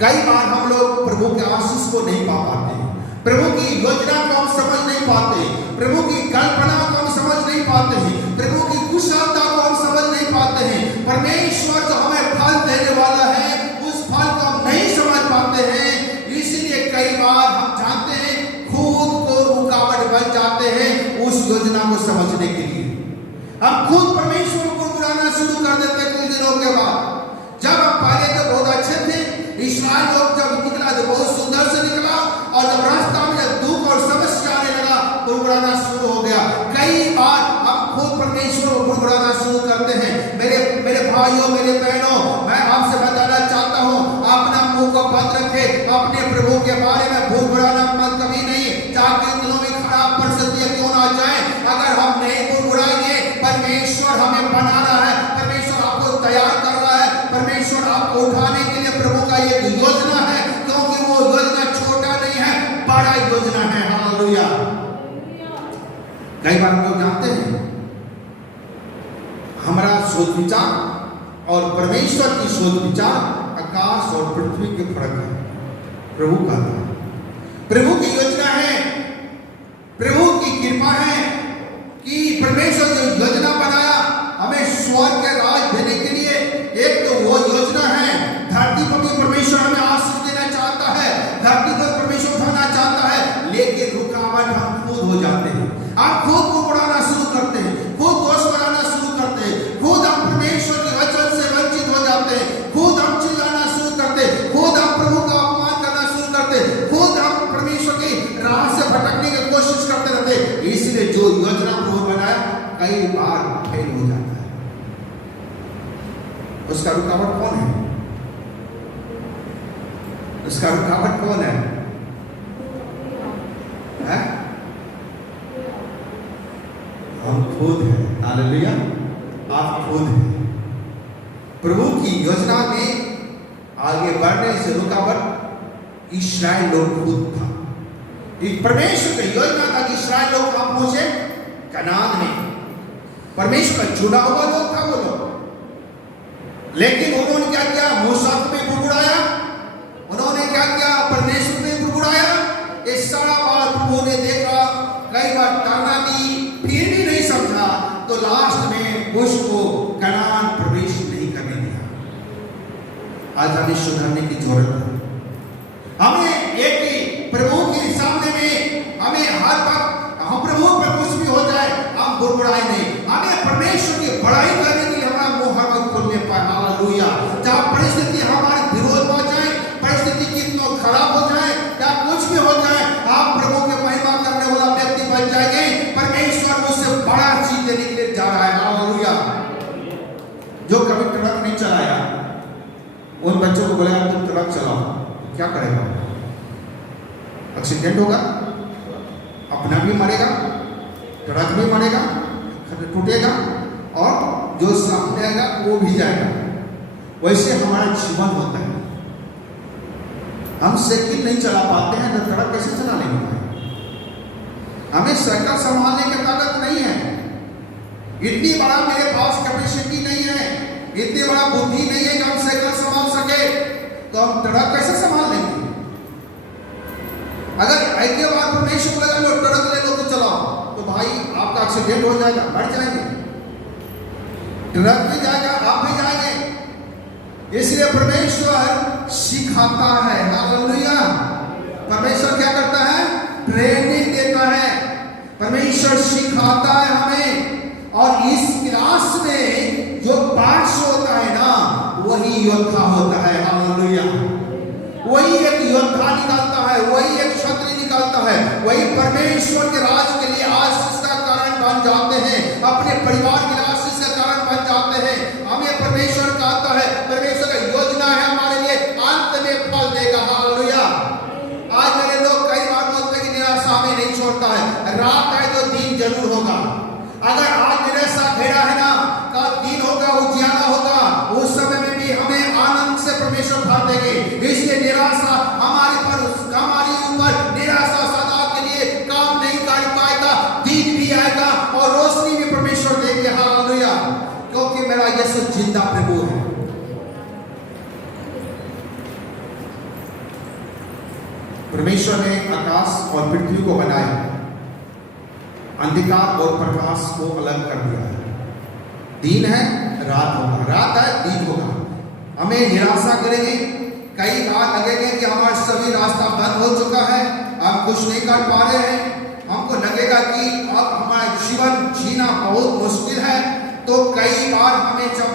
कई बार हम लोग प्रभु के आशीष को नहीं पा पाते, प्रभु की योजना को हम समझ नहीं पाते, प्रभु की कल्पना को हम समझ नहीं पाते हैं, प्रभु की कुशलता को हम समझ नहीं पाते हैं। परमेश्वर जो हमें फल देने वाला है उस फल को हम नहीं समझ पाते हैं। इसीलिए कई बार हम जानते हैं खुद को रुकावट बन जाते हैं उस योजना को समझने के लिए। हम खुद परमेश्वर को बुलाना शुरू कर देते हैं कुछ दिनों के बाद। जब हम पहले तो बहुत अच्छे थे, इस्राएल लोग जब निकला तो बहुत सुंदर से निकला और जब रास्ता में जब दुख और समस्या आने लगा तो बुलाना शुरू हो गया। कई बार हम खुद परमेश्वर को बुलाना शुरू करते हैं। मेरे भाइयों, मेरे बहनों, मैं आपसे बताना चाहता हूँ, अपना मुंह को बंद रखे, अपने प्रभु के बारे में भूल बुलाना मत कभी नहीं, चाहे दिनों में खराब परिस्थितियां क्यों ना जाए। अगर हम नहीं भूल बुलाएंगे, परमेश्वर हमें बना रहा है, परमेश्वर आपको तैयार कर रहा है, परमेश्वर आपको उठाने के लिए प्रभु का एक योजना है, क्योंकि वो योजना छोटा नहीं है, बड़ा योजना है। हालेलुया। कई बार हम लोग जानते हैं हमारा सोच विचार और परमेश्वर की सोच विचार आकाश और पृथ्वी के फर्क है। प्रभु का था, प्रभु की योजना है, प्रभु की कृपा है कि परमेश्वर जो योजना बनाया हमें स्वर्ग के राज देने के लिए, एक तो वो योजना है धरती पर भी परमेश्वर हमें आशीष देना चाहता है, धरती पर परमेश्वर उठाना चाहता है, लेकिन रुकावट हम खुद हो जाते हैं। आप खुद को बढ़ाना शुरू करते हैं, खुद दोष बनाना शुरू करते हैं, खुद हम परमेश्वर के वचन से वंचित हो जाते हैं, खुद हम चिल्लाना शुरू करते हैं, खुद हम प्रभु का अपमान करना शुरू करते हैं, खुद हम परमेश्वर की राह से भटकने की कोशिश करते रहते हैं। इसलिए जो योजना प्रभु बनाया कई बार फेल हो जाता है। उसका रुकावट कौन है? उसका रुकावट कौन है? हम खुद हैं। हालेलुया, आप खुद हैं। प्रभु की योजना में आगे बढ़ने से रुकावट इस्राएल लोग खुद था। परमेश्वर की योजना था कि इस्राएल लोग कहां पहुंचे? कनान में। परमेश्वर का चुना हुआ लोग था वो लोग, लेकिन उन्होंने क्या किया? मूसा को भी बुड़बुड़ाया, उन्होंने क्या किया? परमेश्वर को भी बुड़बुड़ाया। ये सारा बात प्रभु ने देखा, कई बार ताना दी, फिर भी नहीं समझा, तो लास्ट में उसको कनान प्रवेश नहीं करने दिया। आज हमें सुधरने की जरूरत है। हमें एक ही प्रभु के सामने में हमें हर वक्त हम प्रभु पर कुछ भी हो जाए हम बुड़बुड़ाए नहीं, हमें परमेश्वर की बड़ाई करने के लिए हमारा मुंह हर वक्त खोलने पाए। हालेलुया। जब परिस्थिति हमारे विरोध हो जाए, परिस्थिति कितना खराब हो जाए, या कुछ भी हो जाए, आप प्रभु के महिमा करने वाला व्यक्ति बन जाएंगे। परमेश्वर मुझसे बड़ा चीज देने के लिए जा रहा है। हालेलुया। जो कभी ट्रक नहीं चलाया, उन बच्चों को बोलेगा तुम ट्रक चलाओ, क्या करेगा? एक्सीडेंट होगा, अपना भी मरेगा, ट्रक भी मरेगा, टूटेगा, और जो सामने आएगा वो भी जाएगा। वैसे हमारा जीवन होता है। हम साइकिल नहीं चला पाते हैं तो ट्रक कैसे चला लेंगे? हमें साइकिल संभालने की ताकत नहीं है, इतनी बड़ा मेरे पास कैपेसिटी नहीं है, इतनी बड़ा बुद्धि नहीं है कि हम साइकिल संभाल सके, तो हम ट्रक कैसे संभाल लेंगे? अगर एक बार परमेश्वर लगा लो ट्रक ले लो तो चलाओ, तो भाई आपका एक्सीडेंट हो जाएगा, मर जाएंगे, ट्रक भी जाएगा, आप भी जाएंगे। इसलिए परमेश्वर सिखाता है। हालेलुया। परमेश्वर क्या करता है? ट्रेनिंग देता है, परमेश्वर सिखाता है हमें। और इस क्लास में जो पार्ट्स होता है ना, वही योद्धा होता है। हालेलुया। वही एक योद्धा निकालता है, वही एक क्षत्रिय निकालता है, वही परमेश्वर के राज के लिए आशीष का कारण बन जाते हैं, अपने परिवार के लिए आशीष का कारण बन जाते हैं। हमें परमेश्वर कहता है, परमेश्वर का योजना है हमारे लिए, अंत में फल देगा। हालेलुया। आज मेरे लोग कई बार बोलते हैं कि निराशा हमें नहीं छोड़ता है, रात है तो दिन जरूर होगा। अगर आज निराशा घेरा है ना, कल दिन होगा, उजियारा होगा, उस समय में भी हमें आनंद से परमेश्वर भर देंगे। इसलिए निराशा हमारे ऊपर निराशा सदा के लिए काम नहीं कर पाएगा, दिन भी आएगा और रोशनी भी परमेश्वर देंगे। हालेलुया। क्योंकि मेरा यीशु जिंदा प्रभु है। परमेश्वर ने आकाश और पृथ्वी को बनाया, अंधकार और प्रकाश को अलग कर दिया है। दिन है, रात होगा, रात है, दिन होगा। हमें निराशा करेंगे, कई बार लगेगा कि हमारा सभी रास्ता बंद हो चुका है, हम कुछ नहीं कर पा रहे हैं, हमको लगेगा कि अब हमारा जीवन जीना बहुत मुश्किल है। तो कई बार हमें जब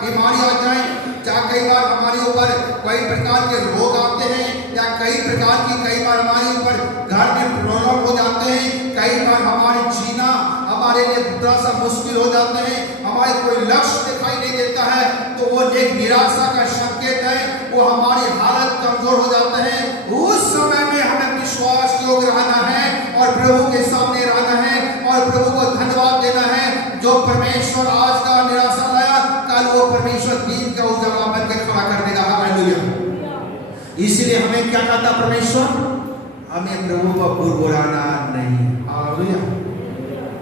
बीमारी आ जाए, चाहे कई बार हमारे ऊपर कई प्रकार के रोग आते हैं, या कई प्रकार की कई बार हमारे ऊपर घर में प्रॉब्लम हो जाते हैं, कई बार हमारे जीना हमारे लिए थोड़ा सा मुश्किल हो जाते हैं, हमारे कोई लक्ष्य दिखाई नहीं देता है, तो वो एक निराशा का संकेत है, वो हमारी हालत कमजोर हो जाते हैं। उस समय में हमें विश्वास योग्य रहना है और प्रभु के सामने रहना है और प्रभु को धन्यवाद देना है। जो परमेश्वर आज का निराशा लाया, कल वो परमेश्वर दिन का उजाला बनकर खड़ा कर देगा। हालेलुया। इसलिए हमें क्या कहता परमेश्वर? हमें प्रभु को बुड़बुड़ाना नहीं। हालेलुया।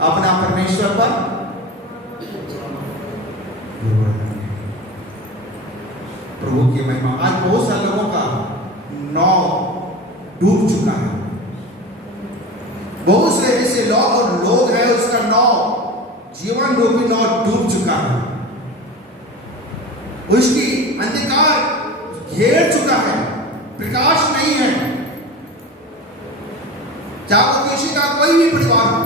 अपना परमेश्वर पर प्रभु की महिमा। आज बहुत सारे लोगों का नाव डूब चुका है। बहुत से ऐसे लोग हैं उसका नाव, जीवन रूपी नाव डूब चुका है। उसकी अंधकार घेर चुका है, प्रकाश नहीं है। चाहे वो किसी का कोई भी परिवार हो,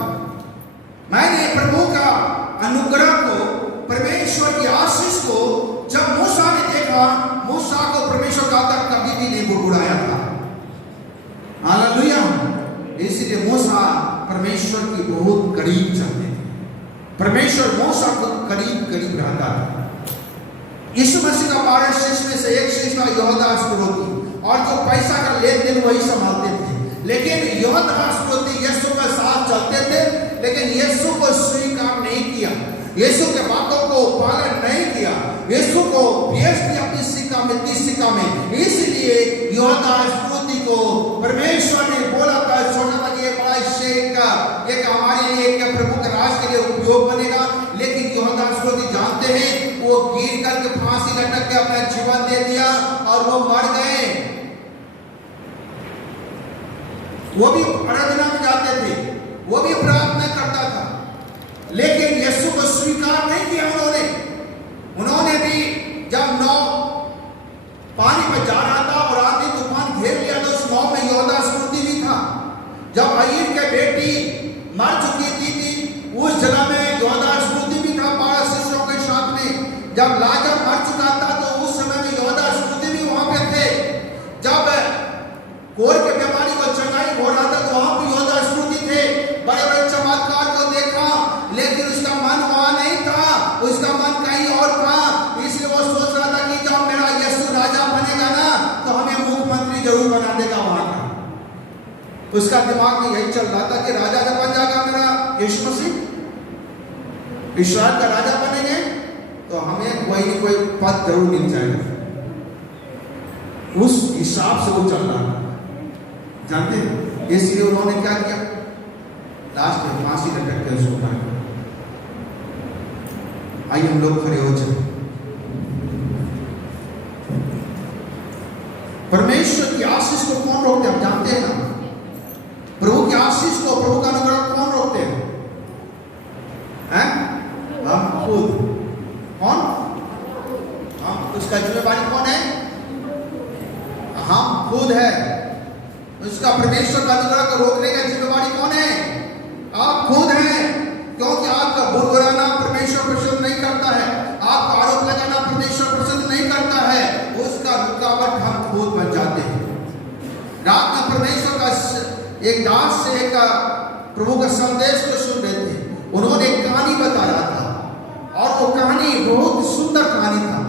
मैंने प्रभु का अनुग्रह को, परमेश्वर की आशीष को जब मूसा ने देखा, मूसा को परमेश्वर का तक कभी भी नहीं बुड़ाया था। हालेलुया। इसलिए मूसा परमेश्वर की बहुत करीब चलते थे। परमेश्वर मूसा को करीब करीब रहता था। यीशु मसीह का 12 शिष्य में से एक शिष्य था यूहन्ना इस्करियोती, और जो पैसा का लेन देन वही संभालते थे। लेकिन यूहन्ना इस्करियोती यीशु के साथ चलते थे, लेकिन यीशु को स्वीकार नहीं किया, यीशु के बातों को पालन नहीं किया, यीशु को भेज दिया अपनी सिक्का में। इसलिए यूहन्ना इस्करियोती को परमेश्वर ने बोला था, छोटा था कि ये बड़ा शेख का एक हमारे लिए एक प्रभु के राज के लिए उपयोग बनेगा। लेकिन यूहन्ना इस्करियोती जानते हैं वो गिर करके फांसी लटक के अपना जीवन दे दिया और वो मर गए। वो भी आराधना में जाते थे, वो भी प्रार्थना करता था, लेकिन यीशु को स्वीकार नहीं किया उन्होंने भी जब नाव पानी में जा रहा था और आंधी तूफान घेर लिया, तो उस नाव में यूहन्ना इस्करियोती भी था। जब याईर के बेटी मर चुकी थी उस जगह में यूहन्ना इस्करियोती भी था 12 शिष्यों के साथ में। जब लाजर मर चुका था तो उस समय में यूहन्ना इस्करियोती भी वहां पे थे। जब कोढ़ के बीमारी को चंगाई हो रहा था तो वहां पे यूहन्ना इस्करियोती थे। बड़े बड़े चमत्कार को देखा, लेकिन उसका मन वहां नहीं था, उसका मन कहीं और था। इसलिए वो सोच रहा था कि जब मेरा यीशु राजा बनेगा ना तो हमें मुख्यमंत्री जरूर बना देगा वहां का। उसका दिमाग में यही चल रहा था कि राजा जब बन जाएगा मेरा यीशु मसीह, इस्राएल का राजा बनेंगे, तो हमें कोई न कोई पद जरूर मिल जाएगा। उस हिसाब से वो चल रहा था, जानते हैं। इसलिए उन्होंने क्या किया, लास्ट में फांसी लटक के उसको मारा। आइए हम लोग खड़े हो जाए। परमेश्वर की आशीष को कौन रोकते हैं, हम जानते हैं ना। प्रभु की आशीष को, प्रभु का अनुग्रह कौन रोकते हैं? हम खुद। कौन? हम। उसका जिम्मेवारी कौन है? हम खुद है। उसका परमेश्वर का अनुग्रह को रोकने का जिम्मेवारी कौन है? आप खुद हैं। क्योंकि आपका बुराना परमेश्वर पसंद नहीं करता है, आपका आरोप लगाना परमेश्वर पसंद नहीं करता है। उसका रुकावट हम खुद बन जाते हैं। रात में परमेश्वर का एक दास से एक प्रभु का संदेश को सुन रहे थे। उन्होंने एक कहानी बता रहा था और वो कहानी बहुत सुंदर कहानी था।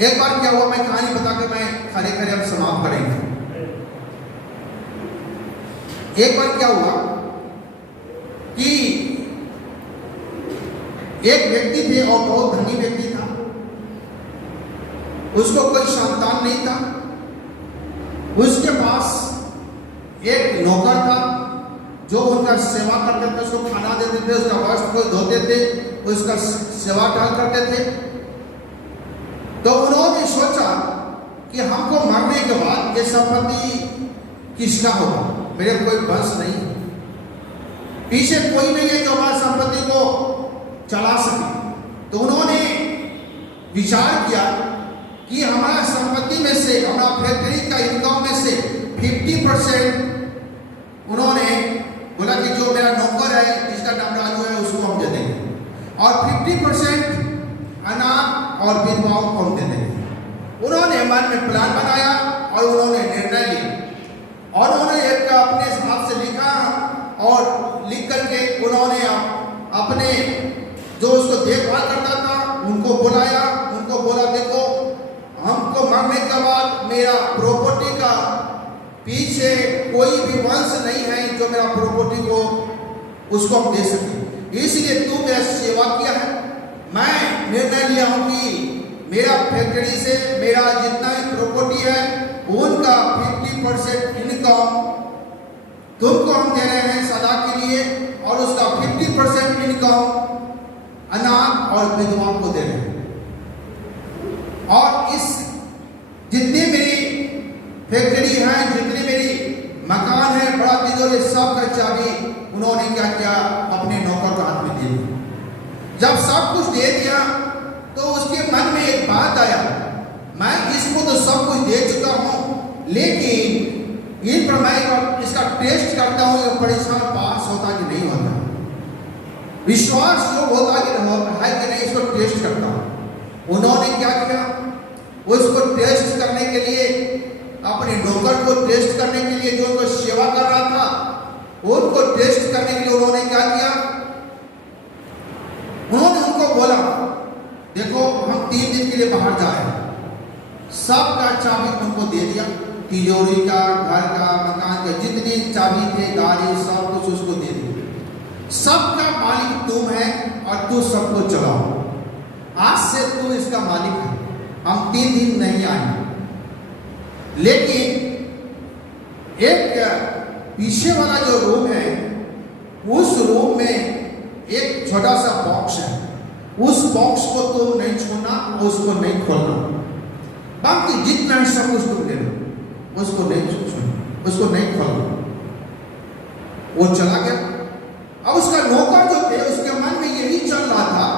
एक बार क्या हुआ, मैं कहानी बता के मैं खड़े खड़े हम समाप्त करेंगे। एक बार क्या हुआ कि एक व्यक्ति थे और बहुत धनी व्यक्ति था, उसको कोई संतान नहीं था। उसके पास एक नौकर था जो उनका सेवा करते थे, उसको खाना देते थे, उसका वस्त्र को धोते थे, उसका सेवा टाल करते थे। तो उन्होंने सोचा कि हमको मरने के बाद ये संपत्ति किसका होगा, मेरे कोई वंश नहीं, पीछे कोई नहीं है जो हमारी संपत्ति को चला सके। तो उन्होंने विचार किया कि हमारा संपत्ति में से, हमारा फैक्ट्री का इनकम में से 50% उन्होंने बोला कि जो मेरा नौकर है जिसका नाम राजू है उसको हम दे देंगे, और 50% अनाथ और विधवाओं को हम दे देंगे। उन्होंने मन में प्लान बनाया और उन्होंने निर्णय लिया और उन्होंने एक अपने हाथ से लिखा और लिख करके उन्होंने अपने जो उसको देखभाल करता था उनको बुलाया, उनको बोला देखो हमको मरने के बाद मेरा प्रॉपर्टी का पीछे कोई भी वंश नहीं है जो मेरा प्रॉपर्टी को उसको हम दे सके, इसलिए तू मेरा सेवा किया है। मैं निर्णय लिया हूं कि मेरा फैक्ट्री से मेरा जितना भी प्रॉपर्टी है उनका 50% इनकम तुमको हम दे रहे हैं सदा के लिए, और उसका 50% इनकम अनाथ और विधवाओं को दे रहे हैं। और इस जितनी मेरी फैक्ट्री है, जितनी मेरी मकान है, बड़ा तिजोरी, सब का चाबी उन्होंने क्या किया, अपने नौकर को हाथ में दे दिया। जब सब कुछ दे दिया तो उसके मन में एक बात आया, मैं इसको तो सब कुछ दे चुका हूँ, लेकिन इन पर मैं इसका टेस्ट करता हूँ, ये परीक्षा पास होता कि नहीं होता, विश्वास जो होता कि नहीं, इसको टेस्ट करता हूँ। उन्होंने क्या किया, उसको टेस्ट करने के लिए, अपने नौकर को टेस्ट करने के लिए, जो उनको सेवा कर रहा था, उनको टेस्ट करने के लिए उन्होंने क्या किया, उन्होंने उनको बोला, देखो हम 3 दिन के लिए बाहर जा रहे हैं। सबका चाबी उनको दे दिया, तिजोरी का, घर का, मकान का, जितनी चाबी थे, गाड़ी, सब कुछ उसको दे दिया। सबका मालिक तुम है और तू सबको चलाओ, आज से तू इसका मालिक है, हम 3 दिन नहीं आए। लेकिन एक पीछे वाला जो रूम है, उस रूम में एक छोटा सा बॉक्स है, उस बॉक्स को तुम नहीं छूना, उसको नहीं खोलना, बाकी जितना है सब कुछ तुम ले लो, उसको नहीं छूना, उसको नहीं खोलना। वो चला गया। अब उसका नौकर जो थे, उसके मन में यही चल रहा था,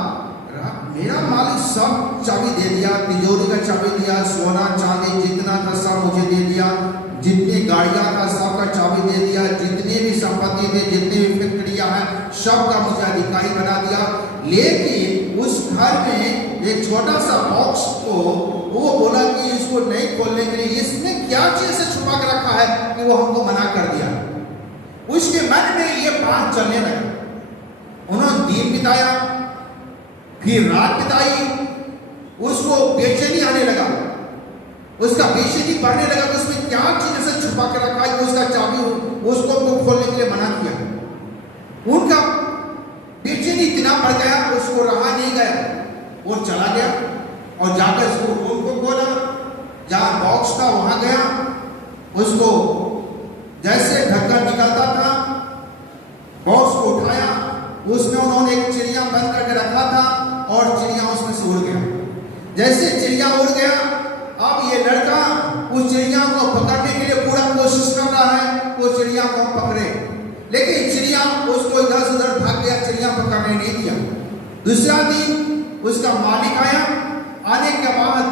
मेरा मालिक सब चाबी दे दिया, तिजोरी का चाबी दिया, सोना चांदी जितना था सब मुझे दे दिया, जितनी गाड़ियां था सबका चाबी दे दिया, जितनी भी संपत्ति थी, जितनी भी फैक्ट्रियां हैं, सबका मुझे अधिकारी बना दिया। लेकिन उस घर में एक छोटा सा बॉक्स को वो बोला कि इसको नहीं खोलने के लिए, इसने क्या चीज से छुपा के रखा है कि वो हमको मना कर दिया। उसके मन में ये बात चलने लगी। उन्होंने दिन बिताया, फिर रात बिताई, उसको बेचैनी आने लगा, उसका बेचैनी बढ़ने लगा कि उसमें क्या चीज से छुपा के रखा है कि उसका चाबी उसको खोलने के लिए मना किया। उनका बेचैनी इतना बढ़ गया, उसको रहा नहीं गया, वो चला गया और जाकर उसको रूम को खोला, जहां बॉक्स था वहां गया, उसको जैसे ढक्कन निकलता था, बॉक्स को उठाया, उसमें उन्होंने एक चिड़िया बंद करके रखा था और चिड़िया उसमें से उड़ गया। जैसे चिड़िया उड़ गया, अब ये लड़का उस चिड़िया को पकड़ने के लिए पूरा कोशिश कर रहा है, वो चिड़िया को पकड़े, लेकिन चिड़िया उसको इधर से उधर भाग गया, चिड़िया पकड़ने नहीं दिया। दूसरा दिन उसका मालिक आया, आने के बाद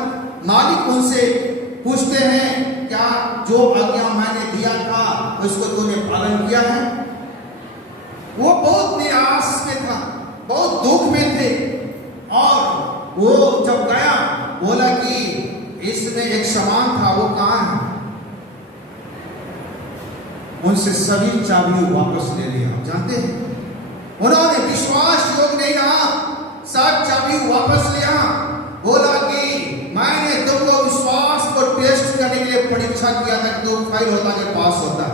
मालिक उनसे पूछते हैं, क्या जो आज्ञा मैंने दिया था उसको तूने पालन किया है? वो बहुत निराश में था, बहुत दुख में थे, और वो जब गया बोला कि इसमें एक सामान था, वो कहां है? उनसे सभी चाबी वापस ले लिया। जानते हैं, उन्होंने विश्वास योग नहीं रहा, सब चाबी वापस लिया, बोला कि मैंने तुमको विश्वास को टेस्ट करने के लिए परीक्षा किया था कि तुम फेल होता कि पास होता,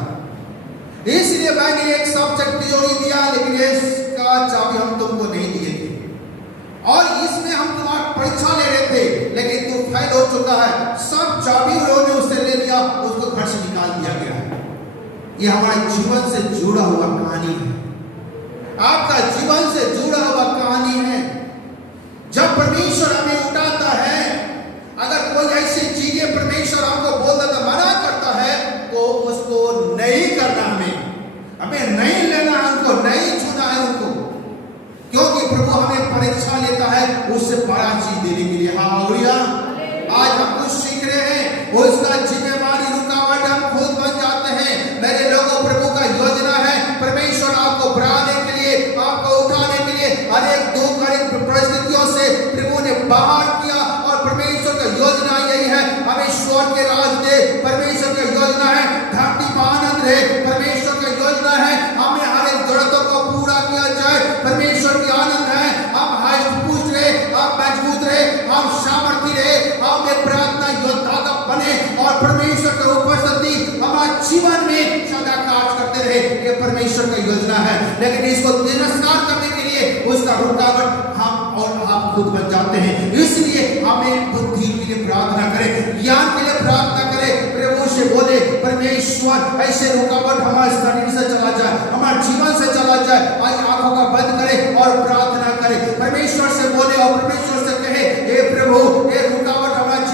इसलिए मैंने एक सब्जेक्ट तिजोरी दिया, लेकिन इसका चाबी हम तुमको नहीं दिए थे, और इसमें हम तुम्हारी परीक्षा ले रहे थे, लेकिन तुम फेल हो चुका है। सब चाबी उन्होंने उससे ले लिया, उसको घर से निकाल दिया गया है। ये हमारे जीवन से जुड़ा हुआ कहानी है, आपका जीवन से जुड़ा हुआ कहानी है। जब परमेश्वर हमें उठाता है, अगर कोई ऐसी चीजें परमेश्वर हमको बोल देता, मना करता है, तो उसको नहीं करना, हमें नहीं लेना, हमको नहीं छूना है उनको, क्योंकि प्रभु हमें परीक्षा लेता है उससे बड़ा चीज देने के लिए। हालेलुया। आज हम कुछ सीख रहे हैं, उसका जिम्मेवारी रुकावट हम खुद बन जाते हैं। मेरे लोगों, प्रभु का योजना है, परमेश्वर आपको बढ़ाने के लिए, आपको उठाने के लिए, अनेक दुख, अनेक परिस्थितियों से प्रभु ने बाहर किया, और परमेश्वर का योजना यही है, हमें स्वर्ग के राज दे। परमेश्वर का योजना है धरती पर आनंद रहे, परमेश्वर का योजना है हमें हर एक जरूरतों को पूरा किया जाए। परमेश्वर की आनंद है हम हष्ट पुष्ट रहे, हम मजबूत रहे, हम सामर्थ्य रहे, हम एक प्रार्थना योद्धा का बने, और परमेश्वर का उपस्थिति हमारे जीवन में सदा कार्य करते रहे। ये परमेश्वर का योजना है, लेकिन इसको तिरस्कार करने के लिए उसका रुकावट हम और आप खुद बन जाते हैं। इसलिए हमें बुद्धि के लिए प्रार्थना करें, ज्ञान के लिए प्रार्थना करें, प्रभु से बोले, परमेश्वर ऐसे रुकावट हमारे शरीर से चला जाए, हमारे जीवन से चला जाए। आज आंखों का बंद करें और प्रार्थना करें, परमेश्वर से बोले और परमेश्वर से कहे, हे प्रभु, ये रुकावट हमारे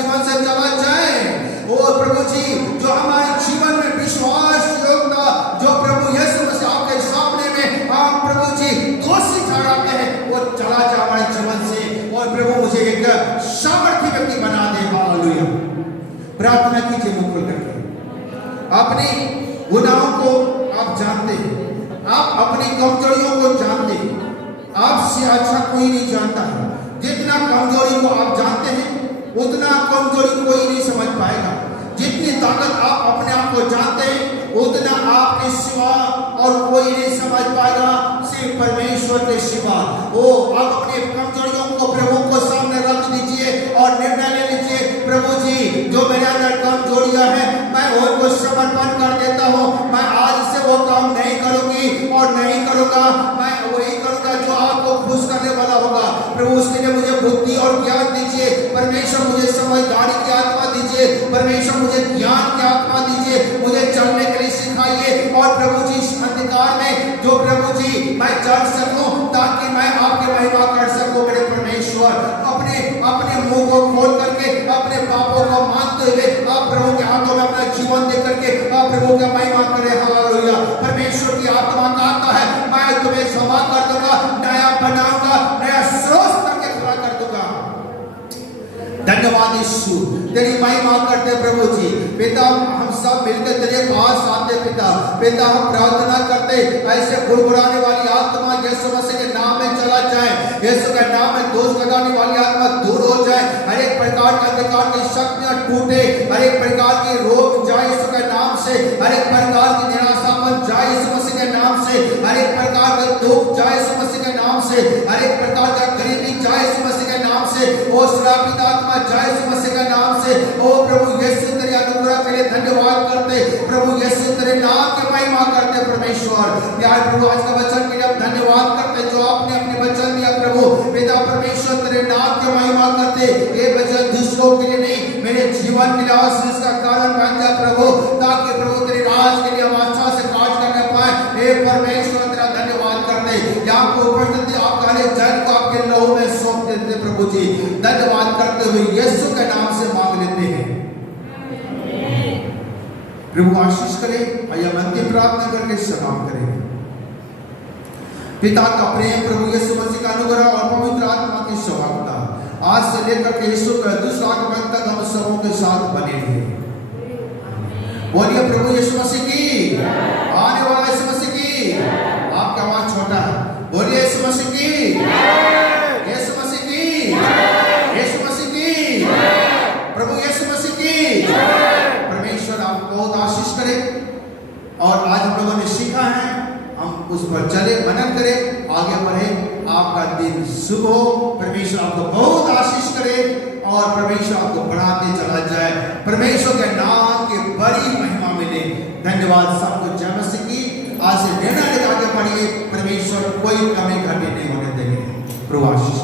एक सामर्थ्य व्यक्ति बना दे। हालेलुया। प्रार्थना कीजिए मुख खोल करके। अपने गुनाहों को आप जानते हैं, आप अपनी कमजोरियों को जानते हैं। आपसे अच्छा कोई नहीं जानता है। जितना कमजोरी को आप जानते हैं उतना कमजोरी कोई नहीं समझ पाएगा। जितनी ताकत आप अपने आप को जानते हैं उतना आपके सिवा और कोई नहीं समझ पाएगा, सिर्फ परमेश्वर के सिवा। ओ आप अपनी कमजोरियों को प्रभु को सामने रख दीजिए और निर्णय ले लीजिए, प्रभु जी जो मेरे अंदर कमजोरियां हैं मैं उनको समर्पण कर देता हूँ। मैं आज से वो काम नहीं करूंगी और नहीं करूंगा, मैं वही करूंगा जो आपको खुश करने वाला होगा। प्रभु उसके लिए मुझे बुद्धि और ज्ञान दीजिए। परमेश्वर मुझे समझदारी की आत्मा दीजिए। परमेश्वर मुझे ज्ञान की आत्मा दीजिए। मुझे चलने के लिए सिखाइए और प्रभु जी इस अंधकार में जो प्रभु जी मैं चल सकूं ताकि मैं आपकी महिमा कर सकूं। मेरे परमेश्वर अपने मुंह को खोल करके अपने पापों को मानते हुए आप प्रभु के हाथों में अपना जीवन दे करके आप प्रभु की महिमा करें। हालेलुया। परमेश्वर की आत्मा कहता है मैं तुम्हें क्षमा कर दूंगा, नया बनाऊंगा, नया स्रोत करके खड़ा कर दूंगा। धन्यवाद यीशु, तेरी महिमा करते प्रभु जी। पिता हम सब मिलकर तेरे पास आते पिता हम प्रार्थना करते ऐसे गुड़गुड़ाने वाली आत्मा यीशु मसीह के नाम में चला जाए। यीशु के नाम में दोष लगाने वाली आत्मा दूर हो जाए। हर एक प्रकार के अंधकार की शक्तियां टूटे, हर एक प्रकार की रोग जाए यीशु के नाम से, हर एक प्रकार की निराशापन जाए यीशु मसीह के नाम से, हर एक प्रकार का दुख जाए यीशु मसीह के नाम से, हर एक प्रकार का गरीबी जाए यीशु मसीह के नाम से, ओ श्रापित आत्मा जाए यीशु मसीह के नाम से। ओ प्रभु यीशु तेरे अनुग्रह के लिए धन्यवाद करते प्रभु यीशु, तेरे नाम की महिमा करते परमेश्वर। प्यार प्रभु आज का वचन के लिए हम धन्यवाद करते जो आपने अपने वचन दिया प्रभु पिता परमेश्वर, तेरे नाम की महिमा करते। ये वचन दूसरों के लिए नहीं मेरे जीवन के लिए आशीष का कारण बन जाए प्रभु, ताकि प्रभु तेरे राज के लिए हम अच्छा से कार्य करने पाए। हे परमेश्वर तेरा धन्यवाद करते। यहाँ को उपस्थित आपका जन को आपके लहू में सौंप देते प्रभु जी। धन्यवाद करते हुए यीशु के नाम से मांग लेते हैं। प्रभु आशीष करे। आइए हम अंतिम प्रार्थना करके सलाम करेंगे। पिता का प्रेम, प्रभु यीशु मसीह का अनुग्रह और पवित्र आत्मा की सौभाग्यता आज से लेकर के यीशु का दूसरा आगमन तक हम सबों के साथ बने रहे। बोलिए प्रभु यीशु मसीह की, आने वाला यीशु मसीह की। आपका आवाज छोटा है, बोलिए यीशु मसीह की, यीशु मसीह की, यीशु मसीह की, प्रभु यीशु मसीह की। परमेश्वर आपको बहुत आशीष करे। और आज हम लोगों ने सीखा है, हम उस पर चले, मनन करें, आगे बढ़े। आपका दिन शुभ हो। परमेश्वर आपको बहुत आशीष करे और परमेश्वर आपको बढ़ाते चला जाए। परमेश्वर के नाम की बड़ी महिमा मिले। धन्यवाद सबको जय मसीह की। आज से निर्णय लेकर आगे बढ़िए। परमेश्वर कोई कमी घटी नहीं होने देंगे। प्रभु आशीष